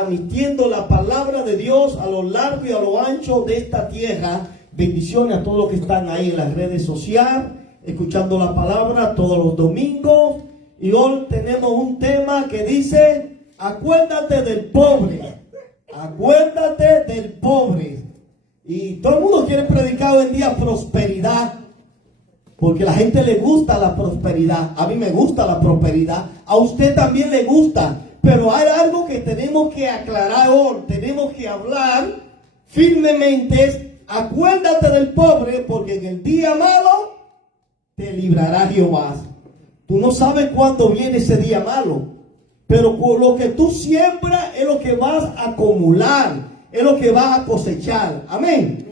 Transmitiendo la palabra de Dios a lo largo y a lo ancho de esta tierra. Bendiciones a todos los que están ahí en las redes sociales, escuchando la palabra todos los domingos. Y hoy tenemos un tema que dice: acuérdate del pobre. Acuérdate del pobre. Y todo el mundo quiere predicar hoy en día prosperidad, porque a la gente le gusta la prosperidad. A mí me gusta la prosperidad. A usted también le gusta. Pero hay algo que tenemos que aclarar hoy, tenemos que hablar firmemente. Acuérdate del pobre, porque en el día malo te librará Jehová. Tú no sabes cuándo viene ese día malo, pero por lo que tú siembras es lo que vas a acumular, es lo que vas a cosechar. Amén.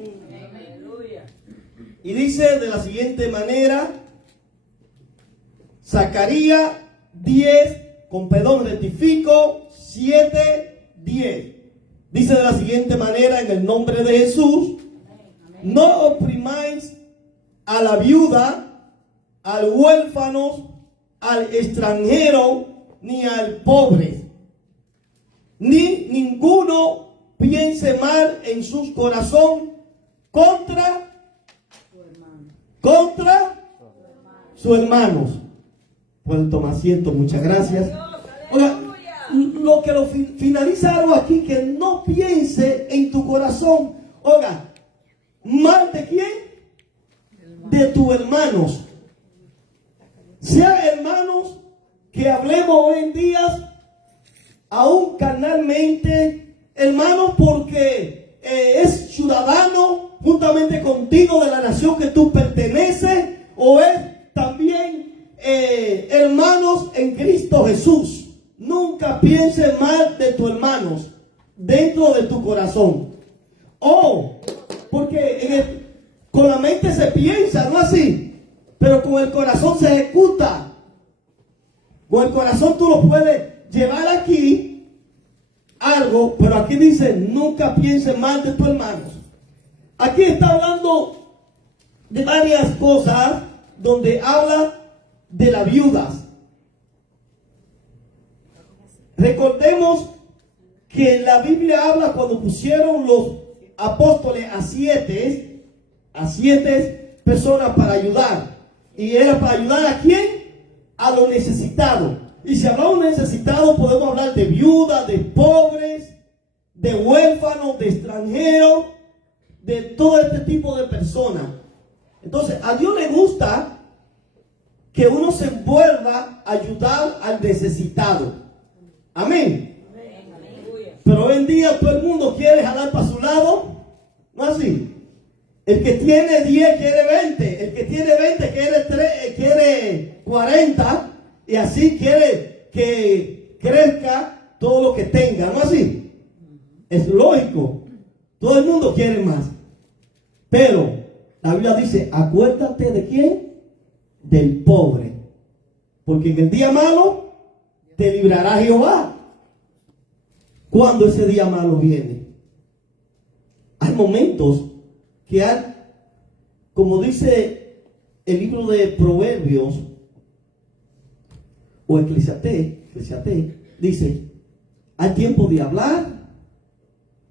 Y dice de la siguiente manera, Zacarías 7:10. Dice de la siguiente manera, en el nombre de Jesús: no oprimáis a la viuda, al huérfano, al extranjero, ni al pobre, ni ninguno piense mal en su corazón contra sus hermanos. Pueden tomar asiento, muchas gracias. Oiga, lo que lo finaliza algo aquí, que no piense en tu corazón, oiga, mal de quién, de tus hermanos. Sean hermanos que hablemos hoy en día, aún carnalmente, hermanos, porque es ciudadano juntamente contigo de la nación que tú perteneces, o es también hermanos en Cristo Jesús. Nunca pienses mal de tus hermanos dentro de tu corazón. Porque con la mente se piensa, no así, pero con el corazón se ejecuta. Con el corazón tú lo puedes llevar aquí algo, pero aquí dice: nunca pienses mal de tus hermanos. Aquí está hablando de varias cosas, donde habla de las viudas. Recordemos que la Biblia habla cuando pusieron los apóstoles a siete personas para ayudar. ¿Y era para ayudar a quién? A los necesitados. Y si hablamos de necesitados, podemos hablar de viudas, de pobres, de huérfanos, de extranjeros, de todo este tipo de personas. Entonces, a Dios le gusta que uno se envuelva a ayudar al necesitado. Amén. Pero hoy en día todo el mundo quiere jalar para su lado. No así. El que tiene 10 quiere 20. El que tiene 20 quiere 40. Y así quiere que crezca todo lo que tenga. No así. Es lógico. Todo el mundo quiere más. Pero la Biblia dice: acuérdate de quién, del pobre, porque en el día malo te librará Jehová. Cuando ese día malo viene, hay momentos que hay, como dice el libro de Proverbios o Eclesiastés, dice: hay tiempo de hablar,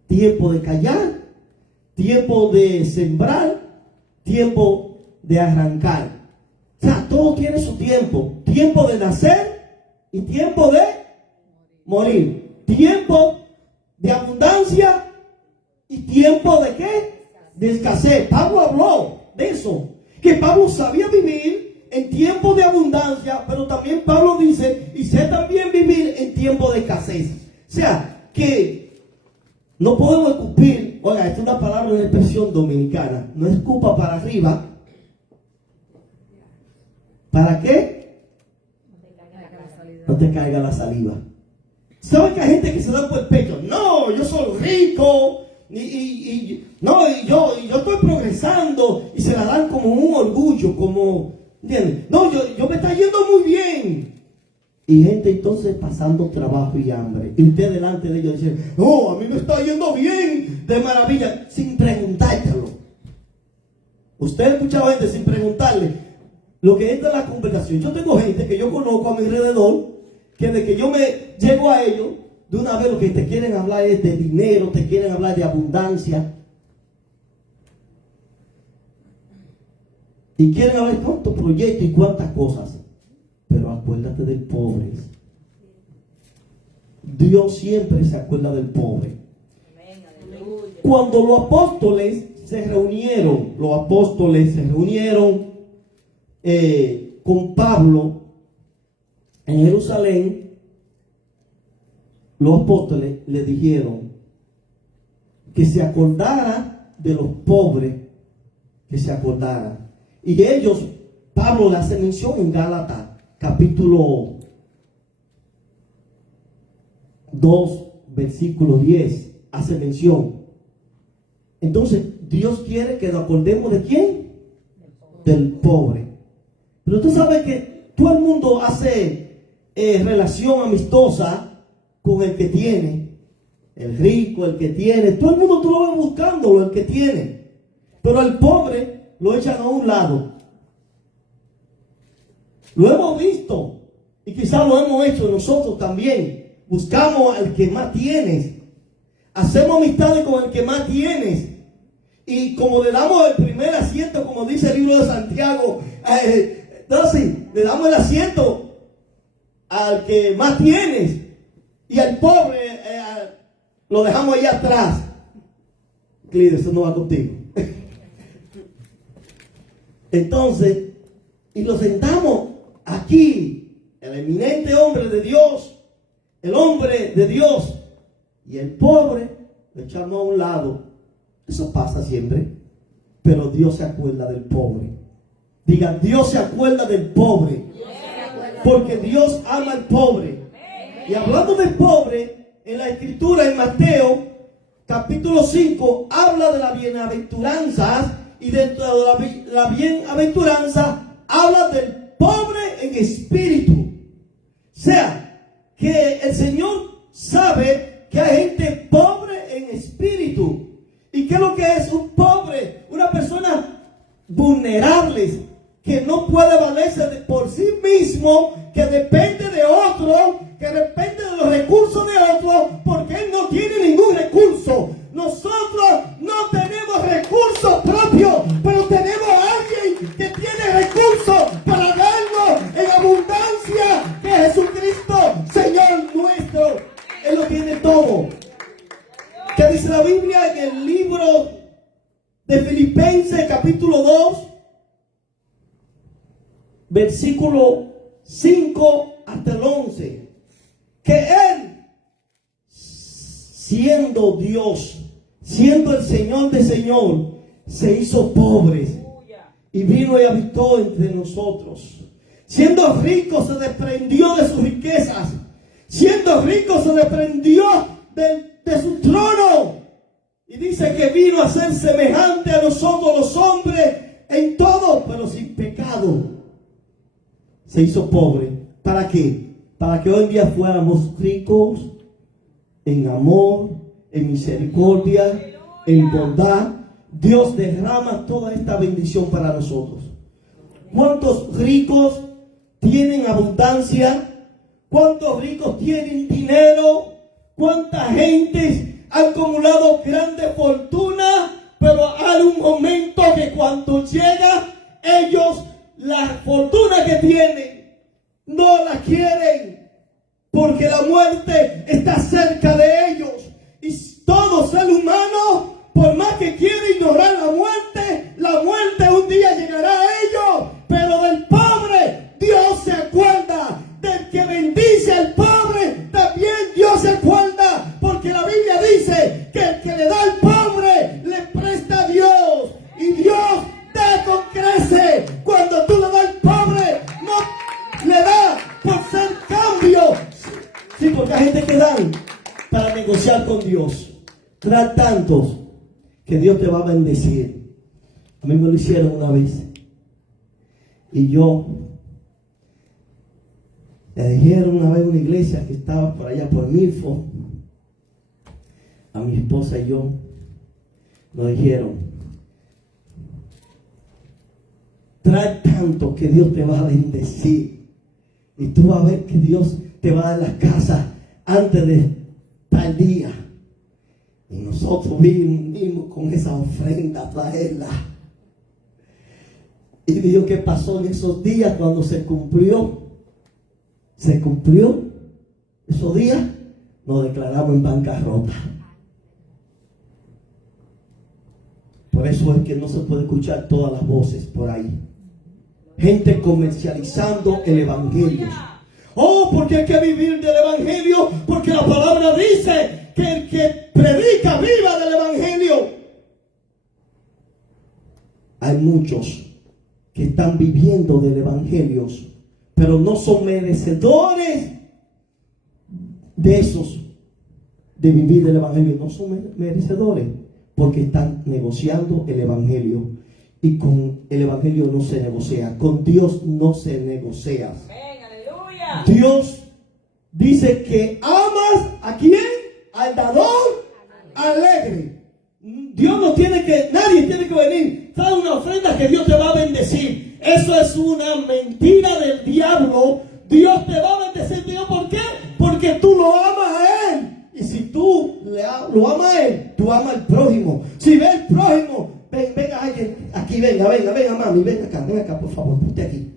tiempo de callar, tiempo de sembrar, tiempo de arrancar. O sea, todo tiene su tiempo. Tiempo de nacer y tiempo de morir. Tiempo de abundancia y tiempo de ¿qué? De escasez. Pablo habló de eso, que Pablo sabía vivir en tiempo de abundancia, pero también Pablo dice: y sé también vivir en tiempo de escasez. O sea, que no podemos escupir. Oiga, esta es una palabra de expresión dominicana: no escupa para arriba. ¿Para qué? No te caiga la saliva. ¿Saben que hay gente que se da por el pecho? No, yo soy rico y yo estoy progresando, y se la dan como un orgullo, como, ¿entiendes? No, yo me está yendo muy bien. Y gente entonces pasando trabajo y hambre, y usted delante de ellos dice: no, a mí me está yendo bien, de maravilla, sin preguntártelo. Usted ha escuchado gente sin preguntarle lo que entra en la conversación. Yo tengo gente que yo conozco a mi alrededor, que de que yo me llego a ellos, de una vez lo que te quieren hablar es de dinero, te quieren hablar de abundancia. Y quieren hablar de cuántos proyectos y cuántas cosas. Pero acuérdate del pobre. Dios siempre se acuerda del pobre. Cuando los apóstoles se reunieron con Pablo en Jerusalén, los apóstoles le dijeron que se acordara de los pobres, que se acordara. Y ellos, Pablo le hace mención en Gálatas, capítulo 2, versículo 10, hace mención. Entonces, Dios quiere que nos acordemos ¿de quién? Del pobre. Pero tú sabes que todo el mundo hace relación amistosa con el que tiene. El rico, el que tiene. Todo el mundo tú lo ves buscándolo, el que tiene. Pero al pobre lo echan a un lado. Lo hemos visto. Y quizás lo hemos hecho nosotros también. Buscamos al que más tienes. Hacemos amistades con el que más tienes. Y como le damos el primer asiento, como dice el libro de Santiago, entonces le damos el asiento al que más tienes. Y al pobre lo dejamos ahí atrás. Clide, eso no va contigo. Entonces, y lo sentamos aquí, el eminente hombre de Dios, el hombre de Dios, y el pobre lo echamos a un lado. Eso pasa siempre, pero Dios se acuerda del pobre. Diga, Dios se acuerda del pobre, porque Dios ama al pobre. Y hablando del pobre, en la escritura en Mateo capítulo 5 habla de las bienaventuranzas, y dentro de la bienaventuranza habla del pobre en espíritu. O sea, que el Señor sabe que hay gente pobre en espíritu. ¿Y qué es lo que es un pobre? Una persona vulnerable, que no puede valerse por sí mismo, que depende de otro, que depende de los recursos de otro, porque él no tiene ningún recurso. Nosotros no tenemos recursos propios, pero tenemos a alguien que tiene recursos para darnos en abundancia, que es Jesucristo, Señor nuestro. Él lo tiene todo. ¿Qué dice la Biblia en el libro de Filipenses capítulo 2, versículo 5 hasta el 11? Que Él, siendo Dios, siendo el Señor de Señor, se hizo pobre y vino y habitó entre nosotros. Siendo rico, se desprendió de sus riquezas. Siendo rico, se desprendió de su trono. Y dice que vino a ser semejante a nosotros los hombres en todo, pero sin pecado. Se hizo pobre. ¿Para qué? Para que hoy en día fuéramos ricos en amor, en misericordia, en bondad. Dios derrama toda esta bendición para nosotros. ¿Cuántos ricos tienen abundancia? ¿Cuántos ricos tienen dinero? ¿Cuánta gente ha acumulado grandes fortunas? Pero hay un momento que cuando llega, ellos la fortuna que tienen no la quieren, porque la muerte está cerca de ellos. Y todo ser humano, por más que quiera ignorar la muerte un día llegará a ellos. Pero del pobre, Dios se acuerda. Del que bendice al pobre, también Dios se acuerda. Porque la Biblia dice que el que le da al pobre, le presta a Dios. Y Dios da con crece. Cuando tú le das al pobre, no le da por ser cambio. Sí, porque hay gente que dan para negociar con Dios. Trae tantos que Dios te va a bendecir. A mí me lo hicieron una vez. Y yo le dijeron una vez en una iglesia que estaba por allá por Milford, a mi esposa y yo, nos dijeron: trae tanto que Dios te va a bendecir. Y tú vas a ver que Dios te va a dar las casas antes nosotros vinimos con esa ofrenda a traerla. Y dijo que pasó en esos días cuando se cumplió esos días, nos declaramos en bancarrota. Por eso es que no se puede escuchar todas las voces por ahí. Gente comercializando el evangelio. Oh, porque hay que vivir del evangelio, porque la palabra dice que el que predica viva del evangelio. Hay muchos que están viviendo del evangelio, pero no son merecedores de esos, de vivir del evangelio. No son merecedores porque están negociando el evangelio. Y con el evangelio no se negocia, con Dios no se negocia. Dios dice que amas ¿a quién? Al dador alegre. Dios no tiene que, nadie tiene que venir, trae una ofrenda que Dios te va a bendecir. Eso es una mentira del diablo. Dios te va a bendecir. Dios, ¿por qué? Porque tú lo amas a Él. Y si tú lo amas a Él, tú amas al prójimo. Si ve al prójimo, venga alguien aquí, venga mami, ven acá, por favor, ponte aquí.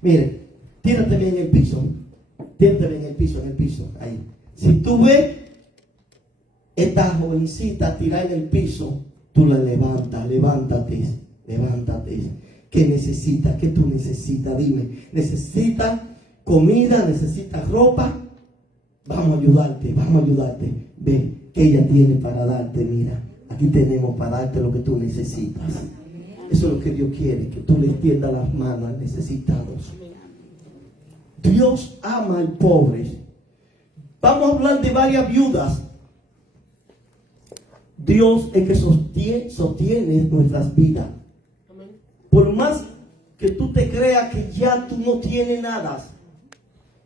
Mire, tírate bien en el piso. Tírate en el piso, ahí. Si tú ves esta jovencita tirada en el piso, tú la levantas, levántate. ¿Qué necesitas? ¿Qué tú necesitas? Dime, ¿necesitas comida? ¿Necesitas ropa? Vamos a ayudarte. Ve, que ella tiene para darte, mira. Aquí tenemos para darte lo que tú necesitas. Eso es lo que Dios quiere, que tú le extiendas las manos al necesitado. Dios ama al pobre. Vamos a hablar de varias viudas. Dios es que sostiene nuestras vidas. Por más que tú te creas que ya tú no tienes nada,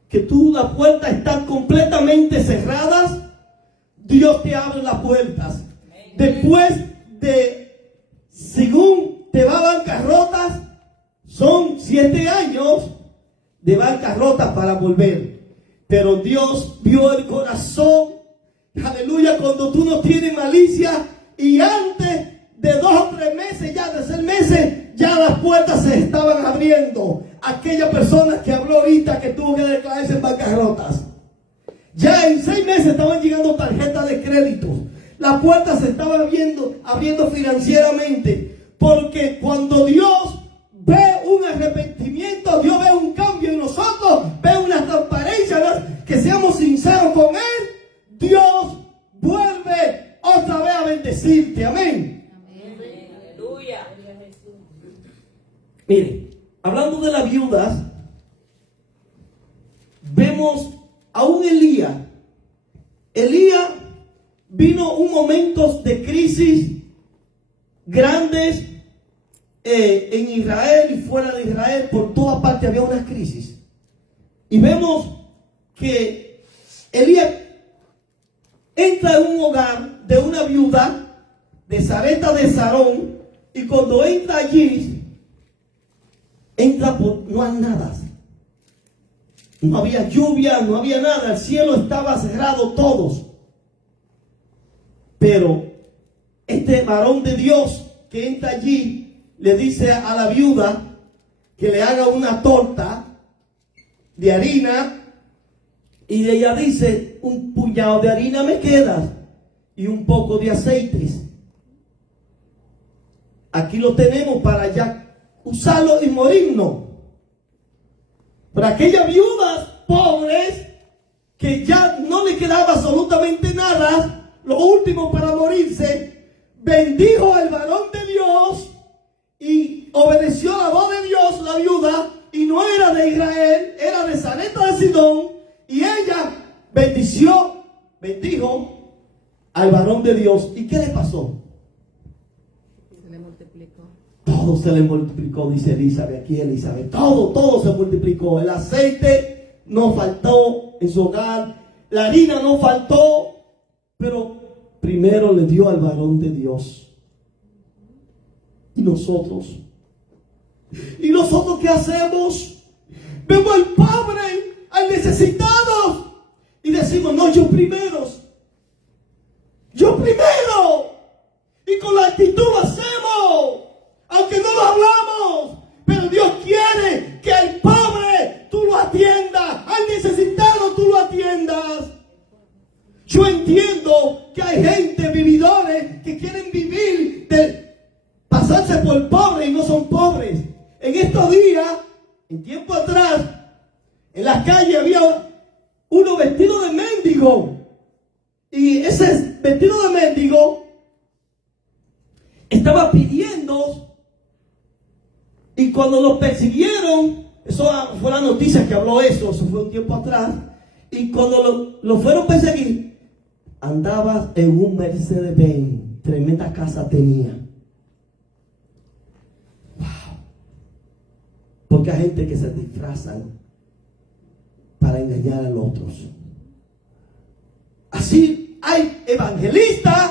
que las puertas están completamente cerradas, Dios te abre las puertas. Después según te va a bancarrotas, son 7 años de bancarrota para volver. Pero Dios vio el corazón, aleluya, cuando tú no tienes malicia, y antes de 2 o 3 meses, ya de 6 meses, ya las puertas se estaban abriendo. Aquella persona que habló ahorita que tuvo que declararse en bancarrotas, ya en 6 meses estaban llegando tarjetas de crédito. Las puertas se estaban abriendo financieramente, porque cuando Dios ve un arrepentimiento, Dios ve un cambio en nosotros, ve una transparencia, que seamos sinceros con Él, Dios vuelve otra vez a bendecirte. Amén. Aleluya. Mire, hablando de las viudas, vemos a un Elías. Elías vino un momento de crisis grandes en Israel y fuera de Israel. Por toda parte había una crisis. Y vemos que Elías entra en un hogar de una viuda de Sarepta de Sarón, y cuando entra allí, no hay nada. No había lluvia, no había nada, el cielo estaba cerrado todos. Pero este varón de Dios que entra allí le dice a la viuda que le haga una torta de harina, y ella dice: un puñado de harina me queda y un poco de aceites. Aquí lo tenemos para ya usarlo y morirnos. Para aquellas viudas pobres que ya no le quedaba absolutamente nada, lo último para morirse, bendijo al varón de Dios y obedeció la voz de Dios, la viuda, y no era de Israel, era de Sarepta de Sidón, y ella bendijo al varón de Dios. ¿Y qué le pasó? Se le multiplicó. Todo se le multiplicó, dice Elizabeth. Aquí Elizabeth, todo se multiplicó. El aceite no faltó en su hogar, la harina no faltó, pero primero le dio al varón de Dios. ¿Y nosotros qué hacemos? Vemos al pobre, al necesitado, y decimos: no, yo primero. actitud lo hacemos, aunque no lo hablamos. Pero Dios quiere que al pobre tú lo atiendas, al necesitado tú lo atiendas. Yo entiendo que hay gente, vividores, que quieren vivir de pasarse por pobres y no son pobres. En estos días, en tiempo atrás, en las calles había uno vestido de mendigo. Y ese vestido de mendigo estaba pidiendo. Y cuando lo persiguieron, eso fue la noticia que habló eso fue un tiempo atrás. Y cuando lo fueron a perseguir, andaba en un Mercedes-Benz, tremenda casa tenía. Wow. Porque hay gente que se disfrazan para engañar a los otros. Así hay evangelistas,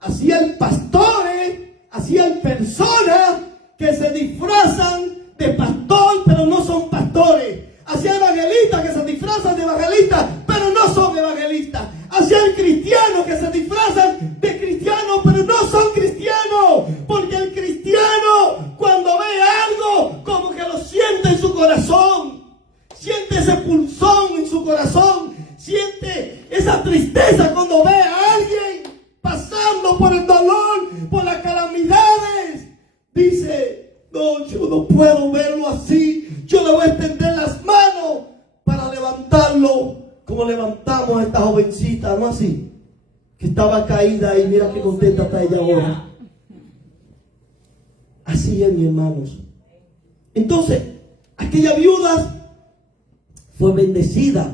así hay pastores, así hay personas que se disfrazan de pastor, pero no son pastores. Así hay evangelistas que se disfrazan de evangelistas, pero no son evangelistas. Así hay cristianos que se disfrazan de cristianos, pero no son cristianos. Porque el cristiano, cuando ve algo, como que lo siente en su corazón. Siente ese pulsón en su corazón. Siente esa tristeza cuando ve a alguien pasando por el dolor, por las calamidades. Dice, no, yo no puedo verlo así. Yo le voy a extender las manos para levantarlo, como levantamos a esta jovencita, ¿no así? Que estaba caída y mira qué contenta está ella ahora. Así es, mis hermanos. Entonces, aquella viuda fue bendecida,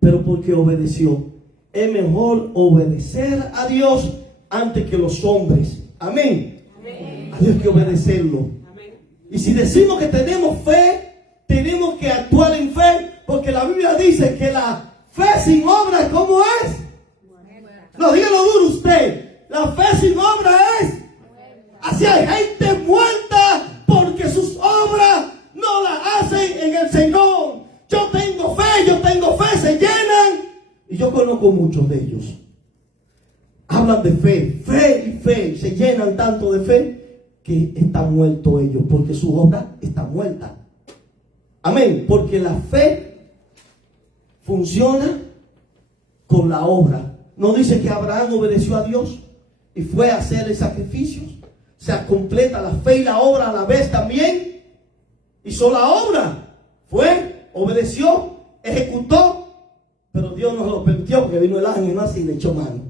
pero porque obedeció. Es mejor obedecer a Dios antes que los hombres. Amén. Amén. A Dios hay que obedecerlo. Amén. Y si decimos que tenemos fe, tenemos que actuar en fe, porque la Biblia dice que la fe sin obra, ¿cómo es? No, dígalo duro usted. La fe sin obra es. Así hay gente muerta porque sus obras no las hacen en el Señor. Yo tengo fe, se llenan. Y yo conozco muchos de ellos. Hablan de fe, se llenan tanto de fe que están muertos ellos, porque su obra está muerta. Amén, porque la fe funciona con la obra. No dice que Abraham obedeció a Dios y fue a hacer el sacrificio. O sea, completa la fe y la obra a la vez también. Hizo la obra, obedeció, ejecutó, pero Dios nos lo permitió porque vino el ángel, no así le echó mano.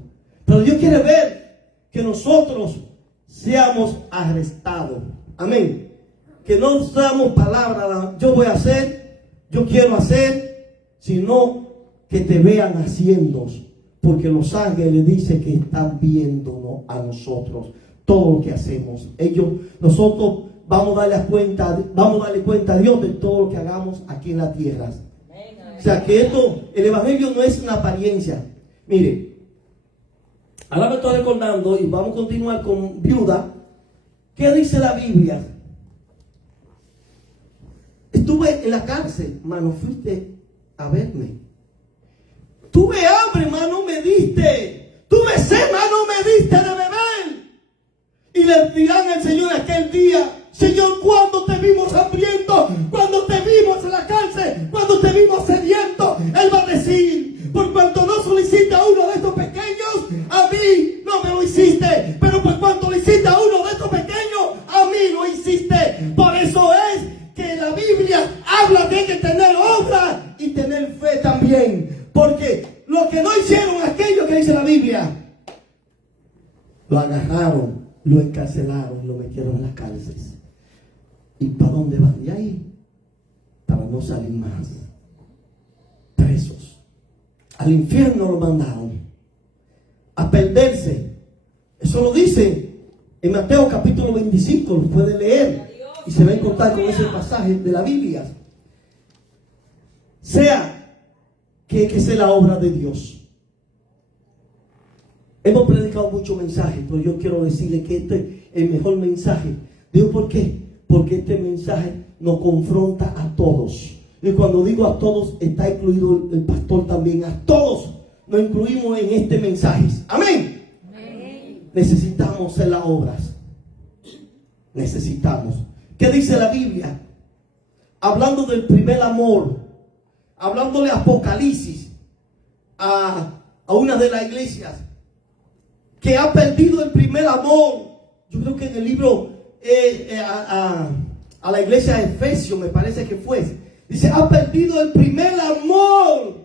Pero Dios quiere ver que nosotros seamos arrestados. Amén. Que no seamos palabras, yo voy a hacer, yo quiero hacer, sino que te vean haciendo. Porque los ángeles dicen que están viéndonos a nosotros, todo lo que hacemos. Nosotros vamos a darle cuenta a Dios de todo lo que hagamos aquí en la tierra. O sea que el evangelio no es una apariencia. Mire, ahora me estoy recordando y vamos a continuar con viuda. ¿Qué dice la Biblia? Estuve en la cárcel, mano, fuiste a verme. Tuve hambre, mano, me diste. Tuve sed, mano, me diste de beber. Y le dirán al Señor aquel día: Señor, ¿cuándo te vimos hambriento? ¿Cuándo te vimos en la cárcel? ¿Cuándo te vimos sediento? Él va a decir: por cuanto no solicita a uno de estos pequeños, a mí no me lo hiciste. Pero por cuanto le hiciste a uno de estos pequeños, a mí lo hiciste. Por eso es que la Biblia habla de que tener obra y tener fe también. Porque lo que no hicieron aquello que dice la Biblia, lo agarraron, lo encarcelaron, lo metieron en las cárceles. ¿Y para dónde van? De ahí, para no salir más. Presos. Al infierno lo mandaron. A perderse. Eso lo dice en Mateo capítulo 25. Lo puede leer. Y se va a encontrar con ese pasaje de la Biblia. Sea que es la obra de Dios. Hemos predicado muchos mensajes, pero yo quiero decirle que este es el mejor mensaje. Digo, ¿por qué? Porque este mensaje nos confronta a todos. Y cuando digo a todos, está incluido el pastor también. A todos nos incluimos en este mensaje. Amén. Amén. necesitamos hacer las obras. Necesitamos. ¿Qué dice la Biblia? Hablando del primer amor, hablándole Apocalipsis a una de las iglesias que ha perdido el primer amor. Yo creo que en el libro a la iglesia de Efesios, me parece que fue, dice, ha perdido el primer amor.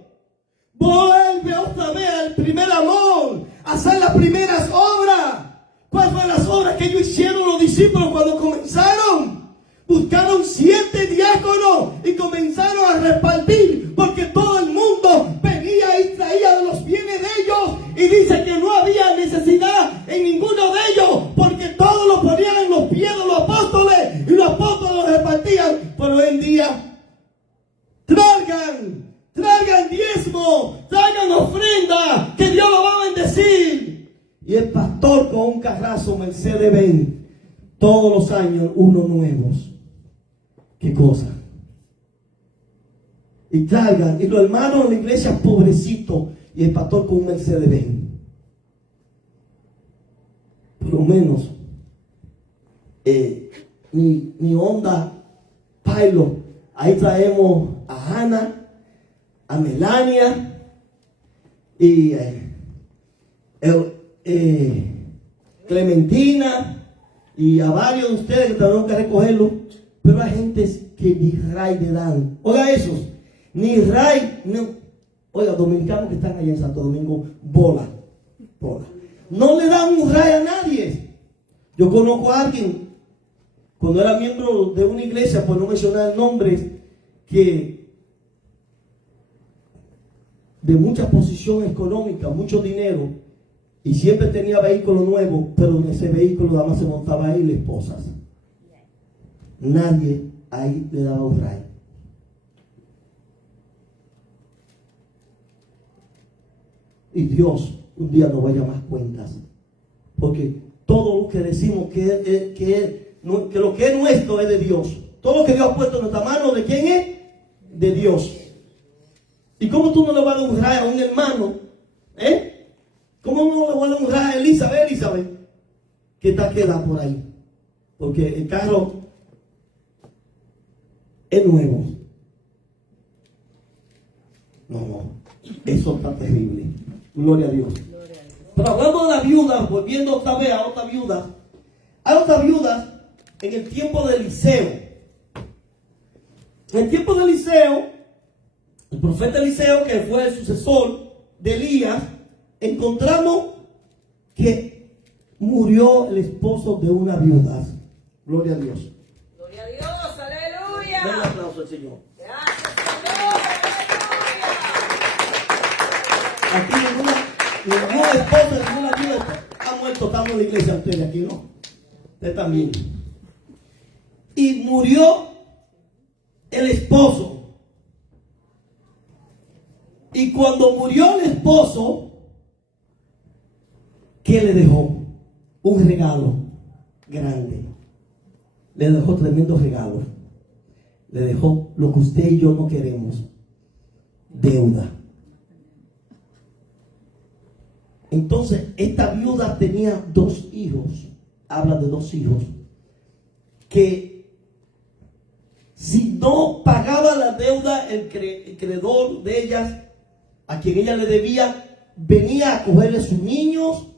Vuelve otra vez al primer amor, a hacer las primeras obras. ¿Cuáles fueron las obras que ellos hicieron los discípulos cuando comenzaron? Buscaron 7 diáconos y comenzaron a repartir, porque todo el mundo venía y traía de los bienes de ellos, y dice que no había necesidad en ninguno de ellos, porque todos lo ponían en los pies de los apóstoles y los apóstoles los repartían. Pero hoy en día, traigan diezmo, traigan ofrenda, que Dios lo va a bendecir. Y el pastor con un carrazo Mercedes-Benz, todos los años unos nuevos. ¿Qué cosa? Y traigan, y los hermanos de la iglesia pobrecitos, y el pastor con un Mercedes-Benz. Por lo menos, mi Honda Pilot, ahí traemos a Ana, a Melania, y Clementina, y a varios de ustedes que tuvieron que recogerlo. Pero hay gente que ni ray le dan. Oiga esos, ni ray, no. Oiga, dominicanos que están allá en Santo Domingo, bola. No le dan un ray a nadie. Yo conozco a alguien, cuando era miembro de una iglesia, por no mencionar nombres, que de mucha posición económica, mucho dinero, y siempre tenía vehículo nuevo, pero en ese vehículo nada más se montaba ahí las esposas. Nadie ahí le daba un ray. Y Dios un día nos va a llamar cuentas, porque todo lo que decimos que lo que es nuestro es de Dios. Todo lo que Dios ha puesto en nuestra mano, ¿de quién es? De Dios. ¿Y cómo tú no le vas a dar un ray a un hermano? ¿Cómo no le vas a dar un ray a Elizabeth, que está quedada por ahí? Porque el carro es nuevo. No, eso está terrible. Gloria a Dios. Pero hablando de la viuda, volviendo otra vez a otra viuda, hay otra viuda en el tiempo de Eliseo. En el tiempo de Eliseo, el profeta Eliseo, que fue el sucesor de Elías, encontramos que murió el esposo de una viuda. Gloria a Dios. Gloria a Dios, aleluya. Den un aplauso al Señor. Gracias, Señor, aleluya. Aquí ningún esposo, ninguna viuda ha muerto. Estamos en la iglesia ustedes aquí, ¿no? Usted también. Y murió el esposo. Y cuando murió el esposo, ¿qué le dejó? Un regalo grande. Le dejó tremendo regalo. Le dejó lo que usted y yo no queremos: deuda. Entonces, esta viuda tenía 2 hijos. Habla de 2 hijos. Que si no pagaba la deuda, el credor de ellas, a quien ella le debía, venía a cogerle sus niños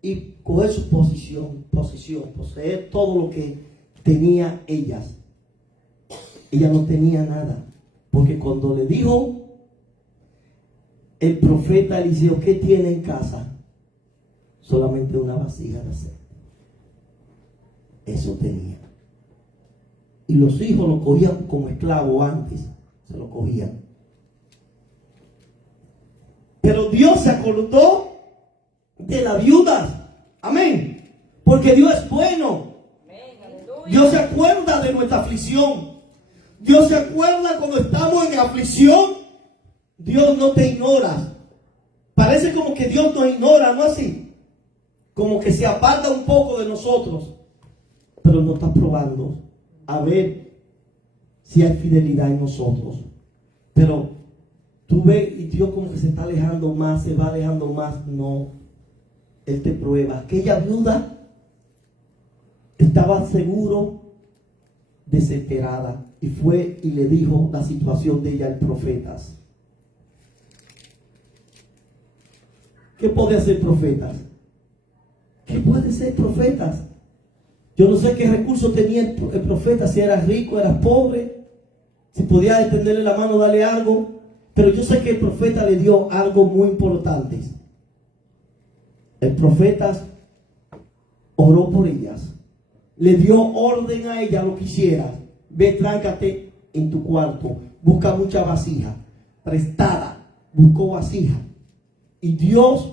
y coger su posesión, poseer todo lo que tenía ellas. Ella no tenía nada, porque cuando le dijo el profeta Eliseo, ¿qué tiene en casa? Solamente una vasija de aceite. Eso tenía. Y los hijos lo cogían como esclavo antes, se lo cogían. Pero Dios se acordó de la viuda. Amén. Porque Dios es bueno. Dios se acuerda de nuestra aflicción. Dios se acuerda cuando estamos en aflicción. Dios no te ignora. Parece como que Dios nos ignora, ¿no así? Como que se aparta un poco de nosotros. Pero nos está probando a ver si hay fidelidad en nosotros. Pero tú ves y Dios como que se está alejando más, se va alejando más. No. Él te prueba. Aquella viuda estaba seguro, desesperada, y fue y le dijo la situación de ella al profeta. ¿Qué puede hacer profetas? ¿Qué puede ser profetas? Yo no sé qué recursos tenía el profeta, si era rico, era pobre, si podía extenderle la mano, darle algo, pero yo sé que el profeta le dio algo muy importante. El profeta oró por ellas, le dio orden a ella lo que hiciera. Ve, tráncate en tu cuarto, busca mucha vasija, prestada, buscó vasija. Y Dios,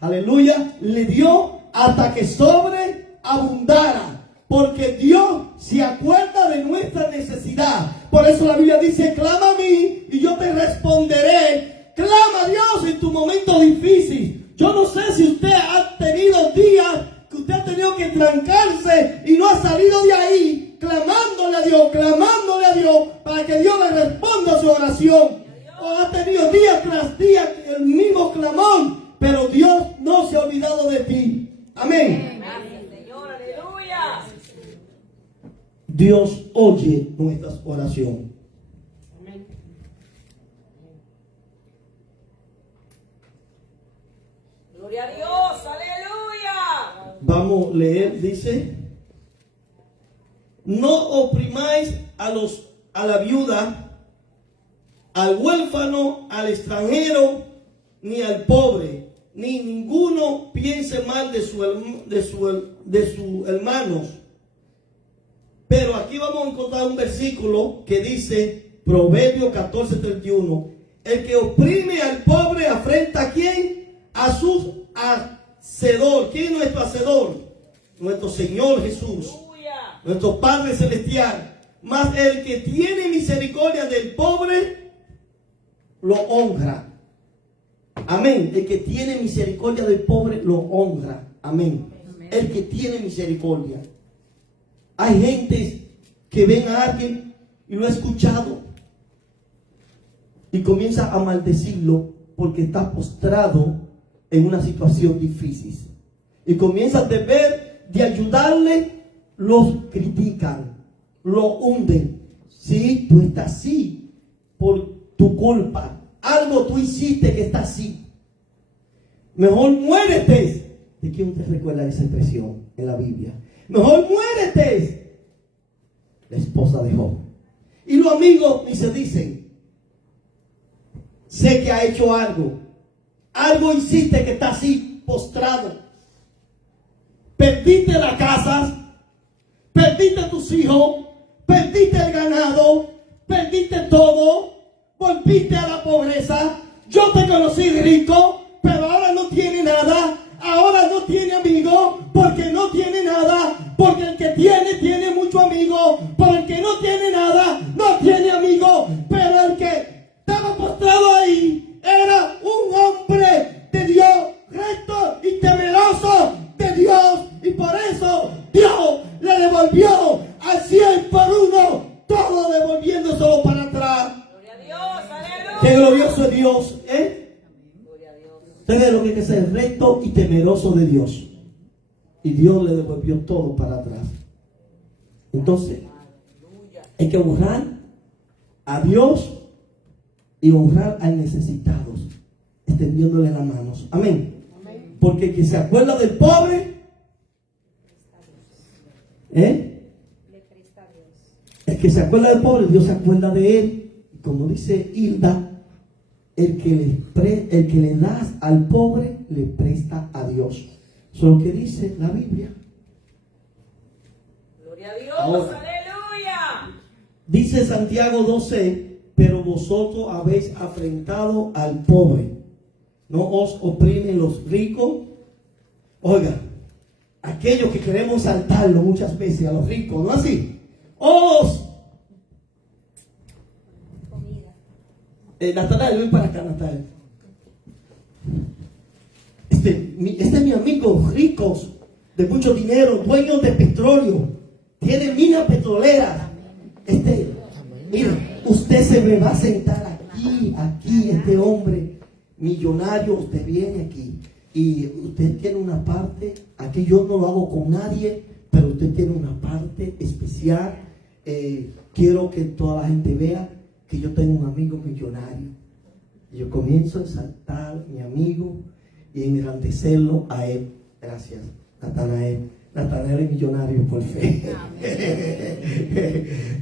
aleluya, le dio hasta que sobreabundara. Porque Dios se acuerda de nuestra necesidad. Por eso la Biblia dice, clama a mí y yo te responderé. Clama a Dios en tu momento difícil. Yo no sé si usted ha tenido días que usted ha tenido que trancarse y no ha salido de ahí, clamándole a Dios, para que Dios le responda a su oración. O ha tenido día tras día el mismo clamón, pero Dios no se ha olvidado de ti. Amén. Gracias, Señor. Aleluya. Dios oye nuestras oraciones. Gloria a Dios. Aleluya. Vamos a leer, dice: no oprimáis a la viuda, al huérfano, al extranjero, ni al pobre, ni ninguno piense mal de sus hermanos. Pero aquí vamos a encontrar un versículo que dice, Proverbios 14:31, el que oprime al pobre afrenta a quién, a su hacedor. ¿Quién es nuestro hacedor? Nuestro Señor Jesús, Aleluya. nuestro Padre Celestial. Mas el que tiene misericordia del pobre lo honra. Amén. El que tiene misericordia del pobre lo honra. Amén. Amén. El que tiene misericordia. Hay gente que ven a alguien y lo ha escuchado y comienza a maldecirlo porque está postrado en una situación difícil. Y comienza a deber de ayudarle, los critican, lo hunden. Si tú estás así por tu culpa, algo tú hiciste que está así, mejor muérete. ¿De quién usted recuerda esa expresión en la Biblia? Mejor muérete. La esposa de Job. Y los amigos ni se dicen. Sé que ha hecho algo hiciste que está así postrado. Perdiste las casas, perdiste tus hijos, perdiste el ganado, perdiste todo, volviste a la pobreza. Yo te conocí rico, pero ahora no tiene nada. Ahora no tiene amigos porque no tiene nada. Porque el que tiene mucho amigo. Pero el que no tiene nada, no tiene amigo. Pero el que estaba postrado ahí era un hombre de Dios, recto y temeroso de Dios. Y por eso Dios le devolvió al 100 por 1, todo devolviéndoselo para atrás. Gloria a Dios. Aleluya. Qué glorioso es Dios, ¿eh? Gloria a Dios. Usted ve lo que hay que ser recto y temeroso de Dios. Y Dios le devolvió todo para atrás. Entonces, hay que honrar a Dios y honrar al necesitado, extendiéndole las manos. Amén. Amén. Porque el que se acuerda del pobre, el que se acuerda del pobre, Dios se acuerda de él. Y como dice Hilda, el que le das al pobre, le presta a Dios. Eso es lo que dice la Biblia. Gloria a Dios. Ahora. Aleluya. Dice Santiago 12, pero vosotros habéis afrentado al pobre. No os oprimen los ricos. Oiga, aquellos que queremos saltarlo muchas veces a los ricos, ¿no así? Natalia, ven para acá, Natalia. Este es mi amigo, ricos, de mucho dinero, dueños de petróleo, tiene minas petroleras. Mira, usted se me va a sentar aquí, este hombre millonario, usted viene aquí. Y usted tiene una parte, aquí yo no lo hago con nadie, pero usted tiene una parte especial. Quiero que toda la gente vea que yo tengo un amigo millonario. Yo comienzo a exaltar a mi amigo y engrandecerlo a él. Gracias, Natanael. Natanael es millonario por fe.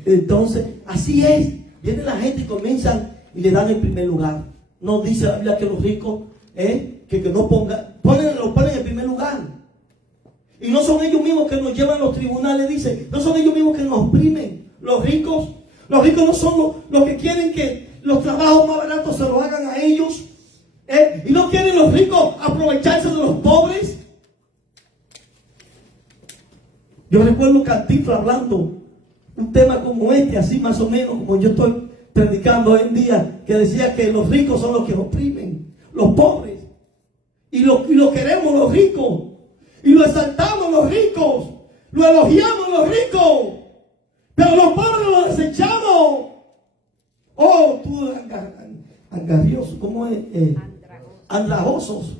Entonces, así es. Viene la gente y comienzan y le dan el primer lugar. No dice la Biblia que los ricos, que no lo ponen en primer lugar. Y no son ellos mismos que nos llevan a los tribunales, dice. No son ellos mismos que nos oprimen. Los ricos no son los que quieren que los trabajos más baratos se los hagan a ellos. Y no quieren los ricos aprovecharse de los pobres. Yo recuerdo Cantinflas hablando un tema como este, así más o menos como yo estoy predicando hoy en día, que decía que los ricos son los que oprimen, los pobres. Y lo queremos los ricos. Y lo exaltamos los ricos. Lo elogiamos los ricos. Pero los pobres los desechamos. Oh, tú angarrioso, ¿cómo es? Andrajosos.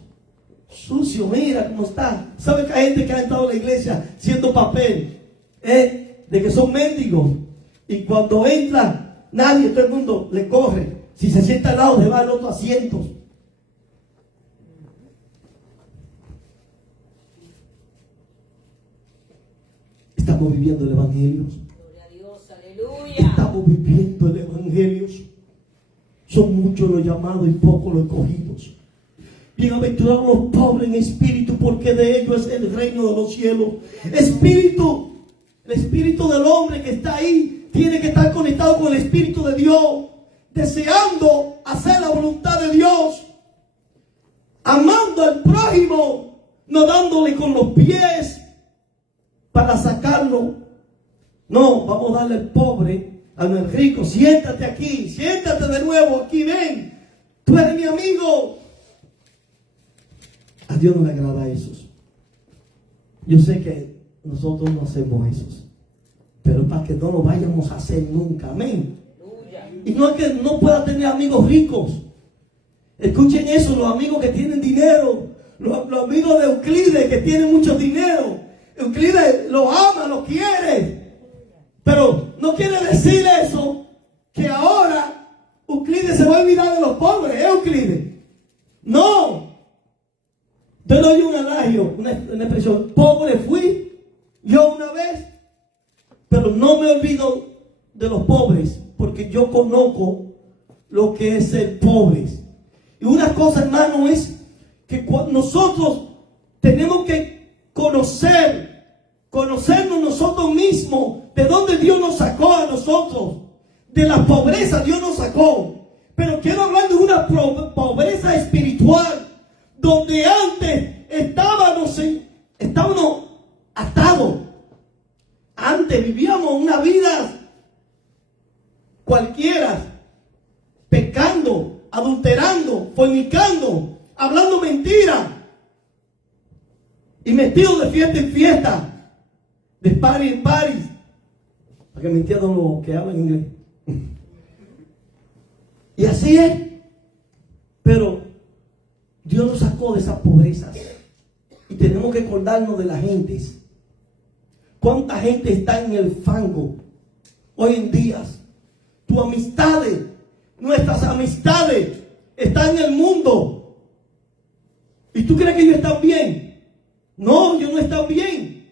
Sucio, mira cómo está. ¿Sabe que hay gente que ha entrado a la iglesia siendo papel? De que son mendigos. Y cuando entra, nadie, todo el mundo le corre. Si se sienta al lado, se va al otro asiento. Estamos viviendo el evangelio. Gloria a Dios, aleluya. Estamos viviendo el evangelio. Son muchos los llamados y pocos los escogidos. Bienaventurados los pobres en espíritu, porque de ellos es el reino de los cielos. Espíritu, el espíritu del hombre que está ahí, tiene que estar conectado con el espíritu de Dios, deseando hacer la voluntad de Dios, amando al prójimo, no dándole con los pies para sacarlo. No, vamos a darle al pobre, al rico. Siéntate aquí, siéntate de nuevo aquí, ven, tú eres mi amigo. A Dios no le agrada eso. Yo sé que nosotros no hacemos eso, pero para que no lo vayamos a hacer nunca, amén. Y no es que no pueda tener amigos ricos. Escuchen eso, los amigos que tienen dinero, los amigos de Euclides que tienen mucho dinero. Euclides lo ama, lo quiere, pero no quiere decir eso que ahora Euclides se va a olvidar de los pobres. Euclides, no. Yo doy un adagio, una expresión: pobre fui yo una vez, pero no me olvido de los pobres, porque yo conozco lo que es ser pobres. Y una cosa, hermano, es que nosotros tenemos que conocernos nosotros mismos, de dónde Dios nos sacó a nosotros. De la pobreza Dios nos sacó. Pero quiero hablar de una pobreza espiritual, donde antes estábamos atados. Antes vivíamos una vida cualquiera, pecando, adulterando, fornicando, hablando mentiras y metidos de fiesta en fiesta, de party en party, para que me entiendan los que hablan inglés. Y así es. Pero Dios nos sacó de esas pobrezas y tenemos que acordarnos de las gentes. ¿Cuánta gente está en el fango hoy en día? Tus amistades, nuestras amistades están en el mundo. ¿Y tú crees que ellos están bien? No, ellos no están bien.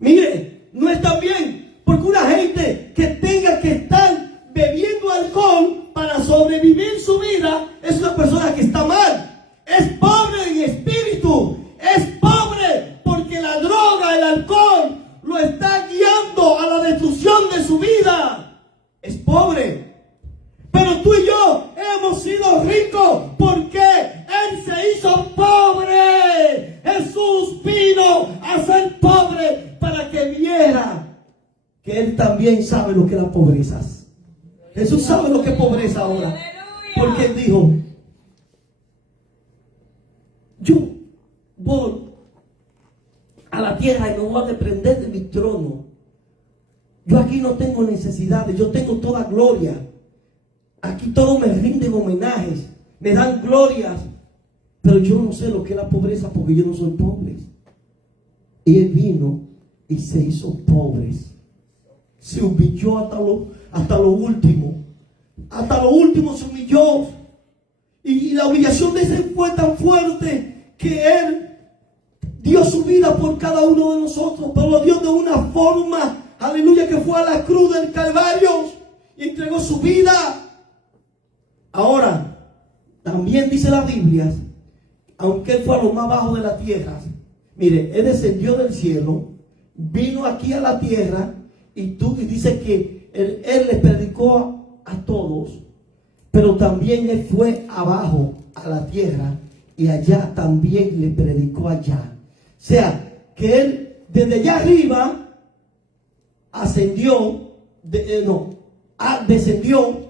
Mire, no están bien, porque una gente que tenga que estar bebiendo alcohol para sobrevivir su vida es una persona que está mal. Es pobre en espíritu. Es pobre porque la droga, el alcohol lo está guiando a la destrucción de su vida. Es pobre. Pero tú y yo hemos sido ricos porque Él se hizo pobre. Jesús vino a ser pobre para que viera que Él también sabe lo que es la pobreza. Jesús sabe lo que es pobreza ahora. Porque Él dijo: yo voy a la tierra y me voy a desprender de mi trono. Yo aquí no tengo necesidades, yo tengo toda gloria. Aquí todos me rinden homenajes, me dan glorias. pero yo no sé lo que es la pobreza porque yo no soy pobre. Y Él vino y se hizo pobre. Se humilló hasta lo último. Hasta lo último se humilló. Y la humillación de ese fue tan fuerte que Él dio su vida por cada uno de nosotros. Pero lo dio de una forma, aleluya, que fue a la cruz del Calvario y entregó su vida. Ahora, también dice la Biblia, aunque Él fue a lo más bajo de la tierra, mire, Él descendió del cielo, vino aquí a la tierra y dice que Él les predicó a todos, pero también Él fue abajo a la tierra y allá también le predicó allá. O sea, que Él desde allá arriba descendió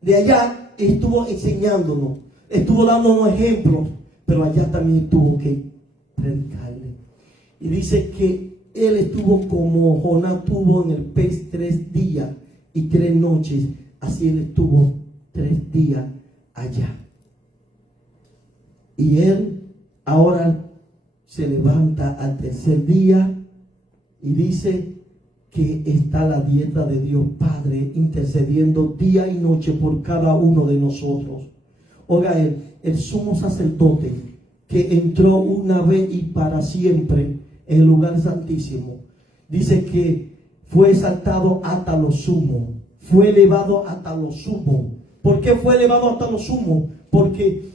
de allá y estuvo enseñándonos, estuvo dándonos ejemplos, pero allá también tuvo que predicarle. Y dice que Él estuvo como Jonás tuvo en el pez 3 días y 3 noches, así Él estuvo 3 días allá. Y Él ahora se levanta al tercer día y dice que está la dieta de Dios Padre intercediendo día y noche por cada uno de nosotros. Oiga, el sumo sacerdote que entró una vez y para siempre en el lugar santísimo, dice que fue exaltado hasta lo sumo, fue elevado hasta lo sumo. ¿Por qué fue elevado hasta lo sumo? Porque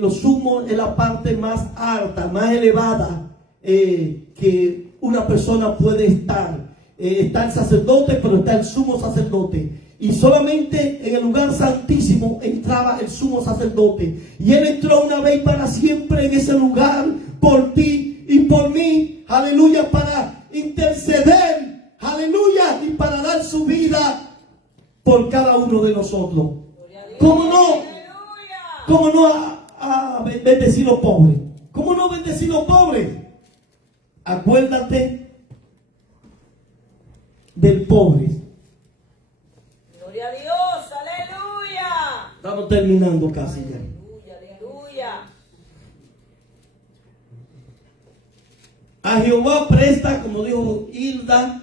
lo sumo es la parte más alta, más elevada que una persona puede estar. Está el sacerdote, pero está el sumo sacerdote. Y solamente en el lugar santísimo entraba el sumo sacerdote. Y Él entró una vez para siempre en ese lugar por ti y por mí. Aleluya, para interceder. Aleluya, y para dar su vida por cada uno de nosotros. ¿Cómo no? ¿Cómo no a bendecir a los pobres? ¿Cómo no bendecir a los pobres? Acuérdate del pobre. Gloria a Dios, aleluya. Estamos terminando casi ya. Aleluya, aleluya. A Jehová presta, como dijo Hilda,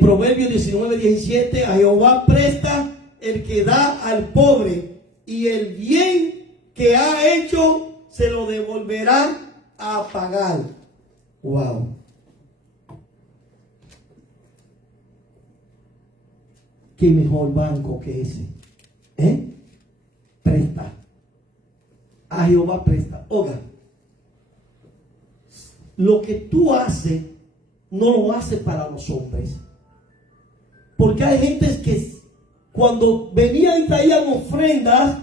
Proverbios 19:17, a Jehová presta el que da al pobre, y el bien que ha hecho se lo devolverá a pagar. Wow. ¿Qué mejor banco que ese? Presta. A Jehová presta. Oiga, lo que tú haces, no lo haces para los hombres. Porque hay gente que cuando venían y traían ofrendas,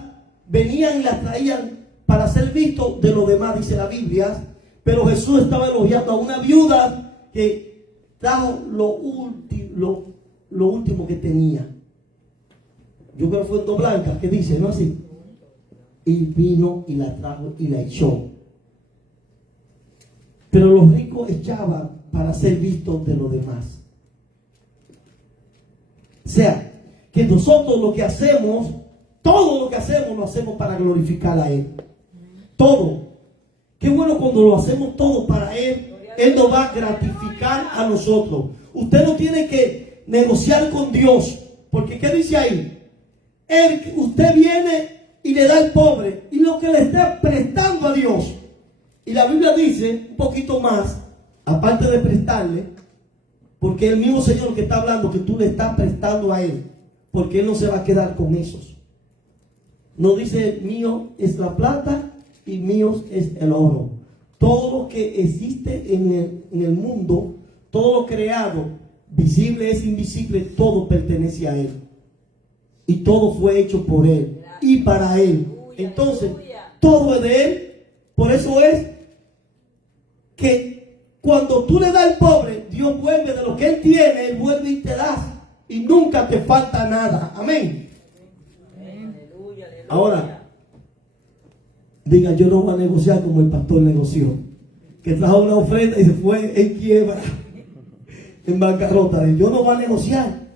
venían y las traían para ser vistos de los demás, dice la Biblia. Pero Jesús estaba elogiando a una viuda que trajo lo último que tenía. Yo creo que fue en dos blancas, que dice, ¿no así? Y vino y la trajo y la echó. Pero los ricos echaban para ser vistos de los demás. O sea, que nosotros lo que hacemos, todo lo que hacemos, lo hacemos para glorificar a Él. Todo. Qué bueno cuando lo hacemos todo para Él. Él nos va a gratificar a nosotros. Usted no tiene que negociar con Dios. Porque ¿qué dice ahí? Usted viene y le da al pobre. Y lo que le está prestando a Dios. Y la Biblia dice un poquito más. Aparte de prestarle. Porque el mismo Señor que está hablando que tú le estás prestando a Él. Porque Él no se va a quedar con esos. No dice mío es la plata y mío es el oro. Todo lo que existe en el mundo, todo lo creado, visible es invisible, todo pertenece a Él. Y todo fue hecho por Él y para Él. Entonces, todo es de Él. Por eso es que cuando tú le das al pobre, Dios vuelve de lo que Él tiene, Él vuelve y te da. Y nunca te falta nada. Amén. Ahora, diga, yo no voy a negociar como el pastor negoció. Que trajo una ofrenda y se fue en quiebra, en bancarrota. Yo no voy a negociar.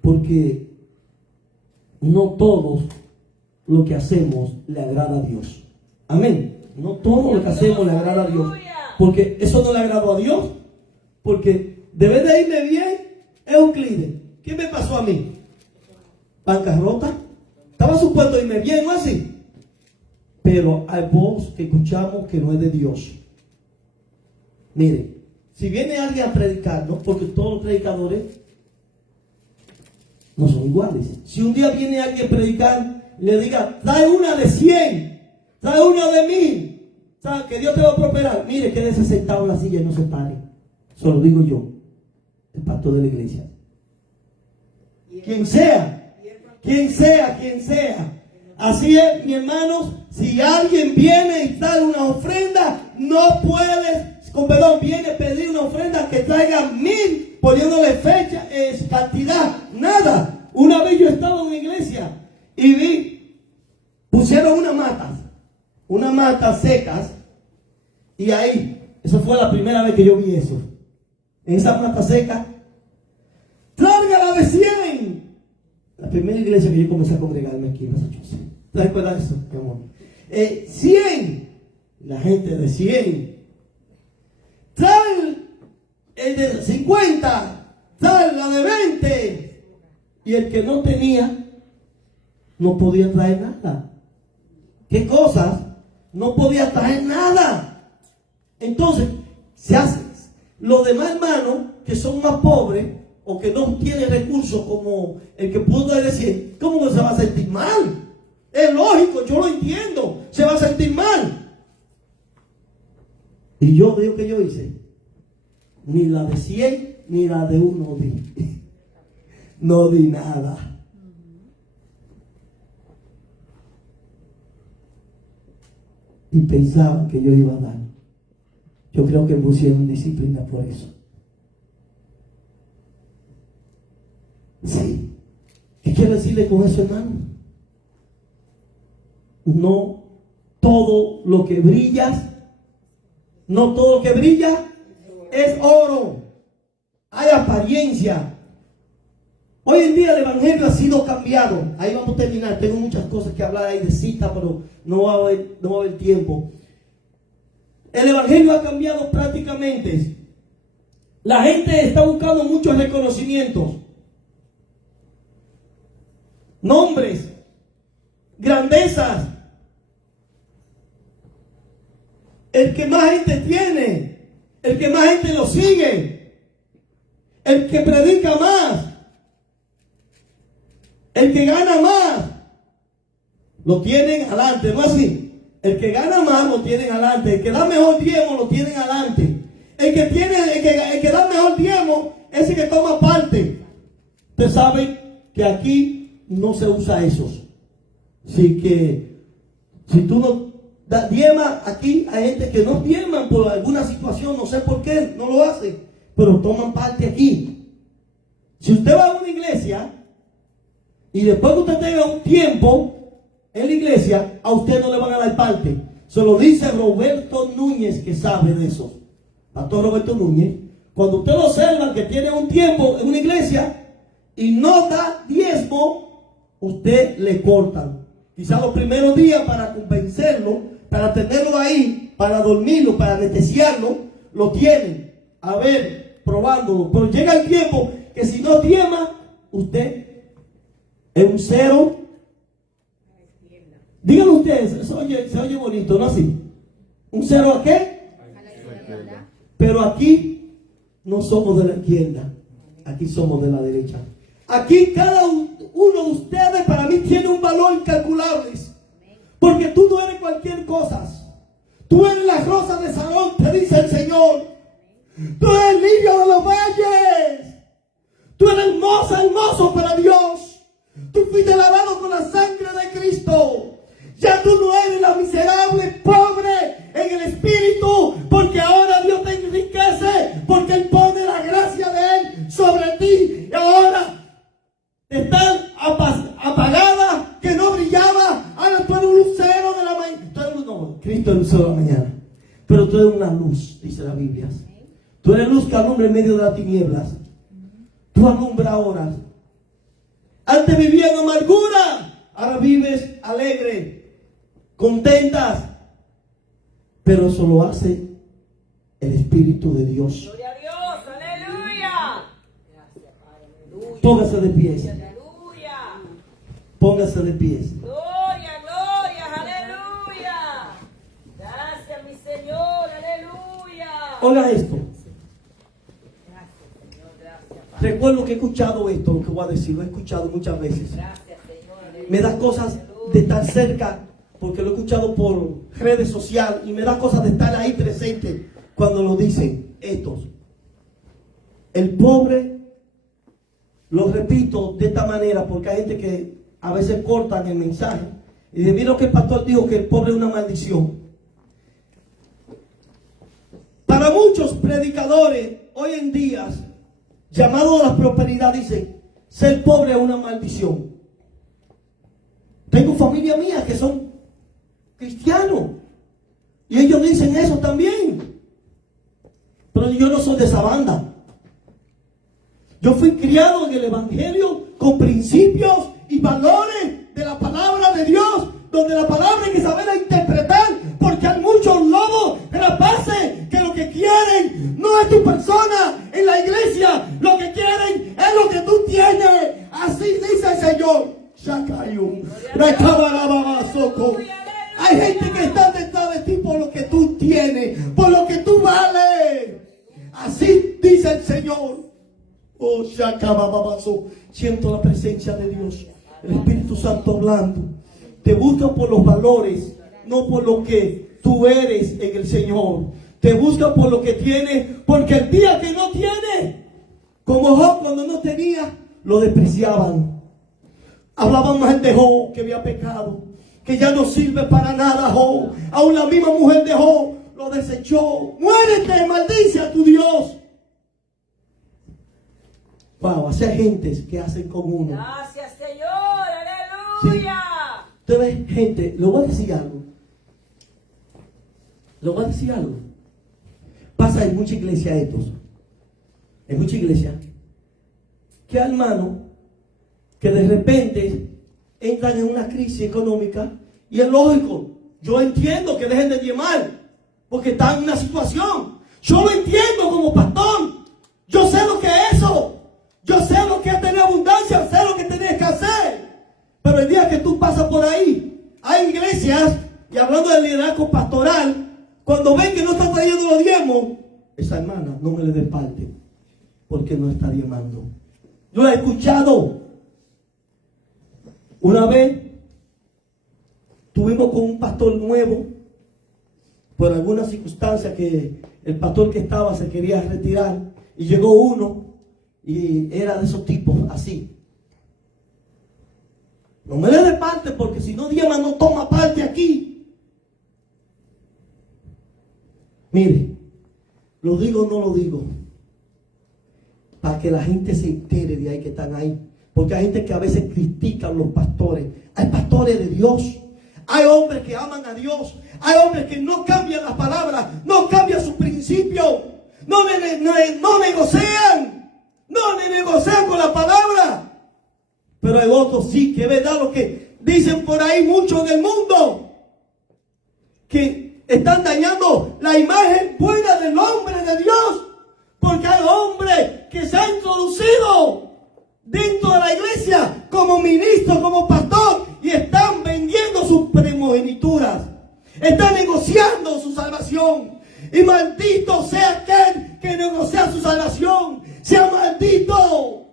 Porque no todos lo que hacemos le agrada a Dios. Amén. No todo lo que hacemos le agrada a Dios. Porque eso no le agradó a Dios. Porque debe de irme bien, Euclides. ¿Qué me pasó a mí? Bancarrota. Estaba supuesto irme bien, ¿no así? Pero hay voz que escuchamos que no es de Dios. Mire, si viene alguien a predicar, ¿no? Porque todos los predicadores no son iguales. Si un día viene alguien a predicar y le diga, trae una de 100, trae una de 1000, ¿sabes? Que Dios te va a prosperar. Mire, quédese sentado en la silla y no se pare. Eso lo digo yo, el pastor de la iglesia. Quien sea, quien sea, quien sea. Así es, mi hermanos, si alguien viene y trae una ofrenda, no puedes, con perdón, viene a pedir una ofrenda que traiga 1000, poniéndole fecha, cantidad, nada. Una vez yo estaba en una iglesia y vi, pusieron unas matas secas, y ahí, esa fue la primera vez que yo vi eso. En esa mata seca, tráigala de 100. La primera iglesia que yo comencé a congregarme aquí en Massachusetts. ¿Te recuerdas eso, mi amor? 100. La gente de 100. Trae el de 50. Trae la de 20. Y el que no tenía, no podía traer nada. ¿Qué cosas? No podía traer nada. Entonces, se hace. Los demás hermanos que son más pobres o que no tienen recursos como el que pudo decir, ¿cómo se va a sentir mal? Es lógico, yo lo entiendo, se va a sentir mal. Y yo digo que yo hice, ni la de 100 ni la de 1 di. No di nada. Y pensaban que yo iba a dar. Yo creo que me pusieron disciplina por eso. Sí. ¿Qué quiero decirle con eso, hermano? No todo lo que brilla es oro. Hay apariencia. Hoy en día el evangelio ha sido cambiado. Ahí vamos a terminar. Tengo muchas cosas que hablar ahí de cita, pero no va a haber tiempo. El evangelio ha cambiado prácticamente. La gente está buscando muchos reconocimientos, nombres, grandezas. El que más gente tiene, el que más gente lo sigue, el que predica más, el que gana más, lo tienen adelante, ¿no así? El que gana más lo tienen adelante. El que da mejor diezmo lo tienen adelante. El que da mejor diezmo es el que toma parte. Ustedes saben que aquí no se usa esos. Así que si tú no diezmas, aquí hay gente que no diezman por alguna situación, no sé por qué, no lo hacen, pero toman parte aquí. Si usted va a una iglesia y después que usted tenga un tiempo en la iglesia, a usted no le van a dar parte. Se lo dice Roberto Núñez, que sabe de eso. Pastor Roberto Núñez. Cuando usted lo observa que tiene un tiempo en una iglesia y no da diezmo, usted le cortan. Quizás los primeros días, para convencerlo, para tenerlo ahí, para dormirlo, para anestesiarlo, lo tienen. A ver, probándolo. Pero llega el tiempo que si no diezma, usted es un cero. Díganlo ustedes, se oye bonito, ¿no así? ¿Un cero a qué? A la izquierda. Pero aquí no somos de la izquierda, aquí somos de la derecha. Aquí cada uno de ustedes para mí tiene un valor incalculable. Porque tú no eres cualquier cosa. Tú eres la rosa de Sarón, te dice el Señor. Tú eres el lirio de los valles. Tú eres hermosa, hermoso para Dios. Tú fuiste lavado con la sangre de Cristo. Ya tú no eres la miserable, pobre en el espíritu, porque ahora Dios te enriquece, porque Él pone la gracia de Él sobre ti. Y ahora estás apagada, que no brillaba. Ahora tú eres un lucero de la mañana. No, Cristo es el lucero de la mañana. Pero tú eres una luz, dice la Biblia. Tú eres luz que alumbra en medio de las tinieblas. Tú alumbras ahora. Antes vivía en amargura, ahora vives alegre, contentas. Pero eso lo hace el Espíritu de Dios. Gloria a Dios. Aleluya. Gracias, Padre. Aleluya. Póngase de pies. Aleluya. Póngase de pies. Gloria, gloria, aleluya. Gracias, mi Señor. Aleluya. Oiga esto. Gracias, Señor. Gracias, Padre. Recuerdo que he escuchado esto, lo que voy a decir, lo he escuchado muchas veces. Gracias, Señor. Aleluya. Me da cosas de estar cerca, porque lo he escuchado por redes sociales, y me da cosas de estar ahí presente cuando lo dicen estos. El pobre, lo repito de esta manera, porque hay gente que a veces cortan el mensaje y dice, mira lo que el pastor dijo, que el pobre es una maldición. Para muchos predicadores hoy en día, llamados a la prosperidad, dicen, ser pobre es una maldición. Tengo familia mía que son cristianos y ellos dicen eso también. Pero yo no soy de esa banda. Yo fui criado en el Evangelio con principios y valores de la palabra de Dios, donde la palabra hay que saberla interpretar, porque hay muchos lobos rapaces que lo que quieren no es tu persona en la iglesia, lo que quieren es lo que tú tienes. Así dice el Señor. Hay gente que está detrás de ti por lo que tú tienes, por lo que tú vales. Así dice el Señor. Oh, siento la presencia de Dios, el Espíritu Santo hablando. Te busca por los valores, no por lo que tú eres en el Señor. Te busca por lo que tienes, porque el día que no tienes, como Job cuando no tenía, lo despreciaban. Hablaban mal de Job, que había pecado, que ya no sirve para nada Job. Aún la misma mujer de Job lo desechó. Muérete, maldice a tu Dios. Wow, así hay gentes que hacen con uno. Gracias, Señor. Aleluya. Sí. Usted ve gente, le voy a decir algo. Le voy a decir algo. Pasa en mucha iglesia estos. En mucha iglesia. Que hay hermanos que de repente entran en una crisis económica y es lógico. Yo entiendo que dejen de diezmar porque están en una situación. Yo lo entiendo como pastor. Yo sé lo que es eso. Yo sé lo que es tener abundancia, sé lo que tienes que hacer. Pero el día que tú pasas por ahí, hay iglesias, y hablando del liderazgo pastoral, cuando ven que no está trayendo los diezmos, esa hermana no me le dé parte, porque no está diezmando. Yo he escuchado. Una vez tuvimos con un pastor nuevo, por alguna circunstancia que el pastor que estaba se quería retirar, y llegó uno y era de esos tipos así. No me le dé parte, porque si no diezma no toma parte aquí. Mire, lo digo o no lo digo, para que la gente se entere de ahí que están ahí. Porque hay gente que a veces critica a los pastores. Hay pastores de Dios. Hay hombres que aman a Dios. Hay hombres que no cambian las palabras, no cambian sus principios, no negocian. No negocian con la palabra. Pero hay otros sí, que es verdad lo que dicen por ahí mucho en el mundo, que están dañando la imagen buena del hombre de Dios. Porque hay hombres que se han introducido dentro de la iglesia como ministro, como pastor, y están vendiendo sus primogenituras, están negociando su salvación. Y maldito sea aquel que negocia su salvación, sea maldito.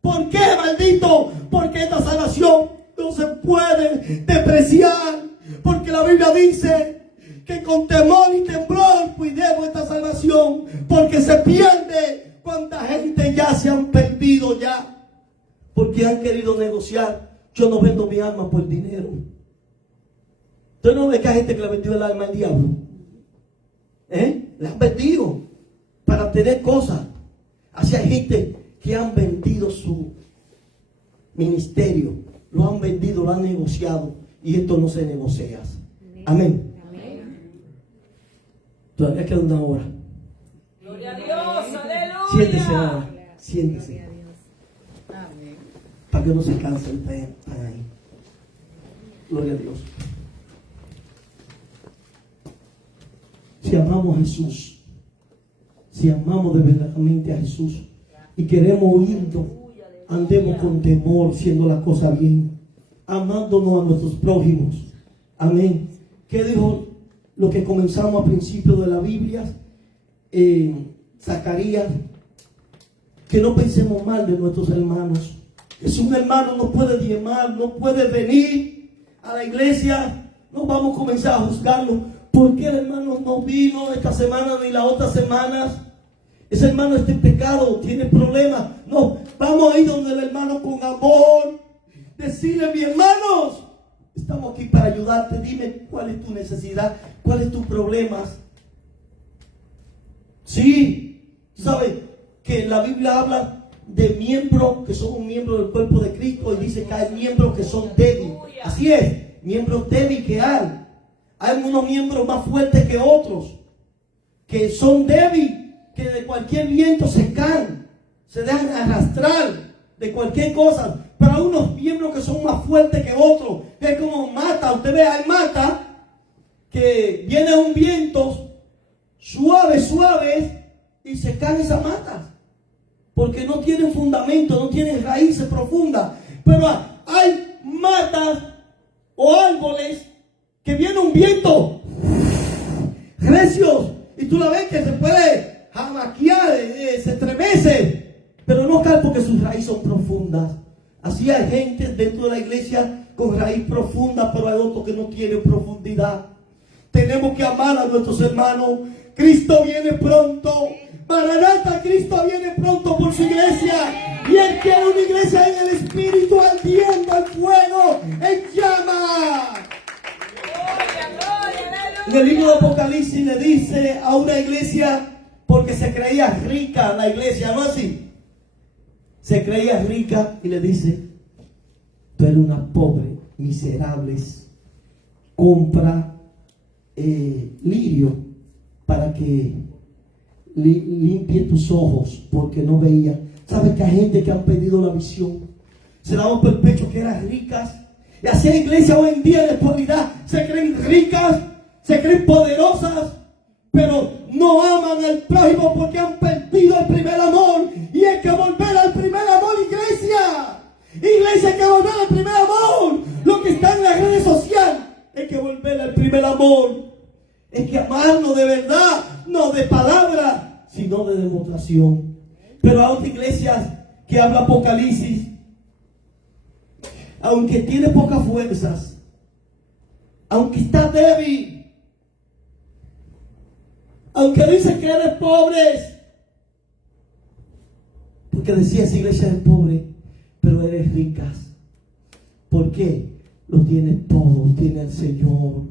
¿Por qué maldito? Porque esta salvación no se puede despreciar, porque la Biblia dice que con temor y temblor cuidemos esta salvación, porque se pierde. Cuánta gente ya se han perdido ya, porque han querido negociar. Yo no vendo mi alma por dinero. ¿Usted no ve que hay gente que le vendió el alma al diablo? Le han vendido para obtener cosas. Así hay gente que han vendido su ministerio, lo han vendido, lo han negociado, y esto no se negocia. Amén. Todavía queda una hora. Gloria a Dios, aleluya. Siéntese ahora, siéntese. Para que no se cansen, están ahí. Gloria a Dios. si amamos a Jesús, si amamos de verdaderamente a Jesús y queremos oírlo, andemos con temor, haciendo las cosas bien, amándonos a nuestros prójimos. Amén. ¿Qué dijo lo que comenzamos al principio de la Biblia? Zacarías, que no pensemos mal de nuestros hermanos. Que si un hermano no puede diezmar, no puede venir a la iglesia, no vamos a comenzar a juzgarlo. ¿Por qué el hermano no vino esta semana ni la otra semana? Ese hermano está en pecado, tiene problemas. No, vamos a ir donde el hermano con amor. Decirle, mi hermanos, estamos aquí para ayudarte. Dime cuál es tu necesidad, cuál es tu problema. Sí, tú sabes que la Biblia habla de miembros que son un miembro del cuerpo de Cristo y dice que hay miembros que son débiles. Así es, miembros débiles que hay. Hay unos miembros más fuertes que otros, que son débiles, que de cualquier viento se caen, se dejan arrastrar de cualquier cosa. Pero hay unos miembros que son más fuertes que otros. Es como mata, usted ve, hay mata que viene un viento suave y se caen esas matas. Porque no tienen fundamento, no tienen raíces profundas. Pero hay matas o árboles que viene un viento recios y tú la ves que se puede jamaquear, se estremece, pero no cae porque sus raíces son profundas. Así hay gente dentro de la iglesia con raíz profunda, pero hay otros que no tienen profundidad. Tenemos que amar a nuestros hermanos. Cristo viene pronto. Maranata, Cristo viene pronto por su iglesia. Y Él quiere una iglesia en el espíritu, ardiendo en fuego, en llama. En el libro de Apocalipsis le dice a una iglesia, porque se creía rica la iglesia, ¿no así? Se creía rica y le dice, tú eres una pobre, miserables, compra lirio para que limpie tus ojos, porque no veía. ¿Sabes que hay gente que han perdido la visión? Se daban por el pecho que eran ricas. Y así la iglesia hoy en día en la actualidad se creen ricas, se creen poderosas, pero no aman al prójimo porque han perdido el primer amor. Y hay que volver al primer amor, iglesia. Iglesia, hay que volver al primer amor. Lo que está en las redes sociales, hay que volver al primer amor. Hay que amarnos de verdad, no de palabra, sino de demostración. Pero hay otras iglesias que habla Apocalipsis, aunque tiene pocas fuerzas, aunque está débil, aunque dice que eres pobre, porque decía esa iglesia es pobre, pero eres ricas. ¿Por qué? Lo tienes todo, tiene el Señor.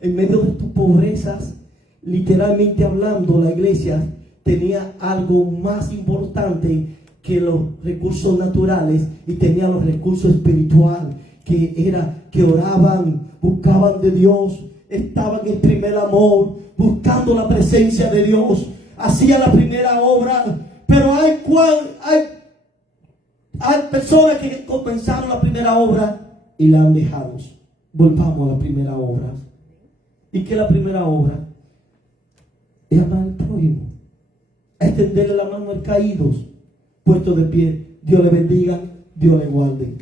En medio de tus pobrezas, literalmente hablando, la iglesia tenía algo más importante que los recursos naturales y tenía los recursos espirituales, que era que oraban, buscaban de Dios, estaban en primer amor, buscando la presencia de Dios, hacía la primera obra. Pero hay personas que comenzaron la primera obra y la han dejado. Volvamos a la primera obra. ¿Y qué es la primera obra? Es amar al prójimo, extenderle la mano al caído, puesto de pie. Dios le bendiga, Dios le guarde.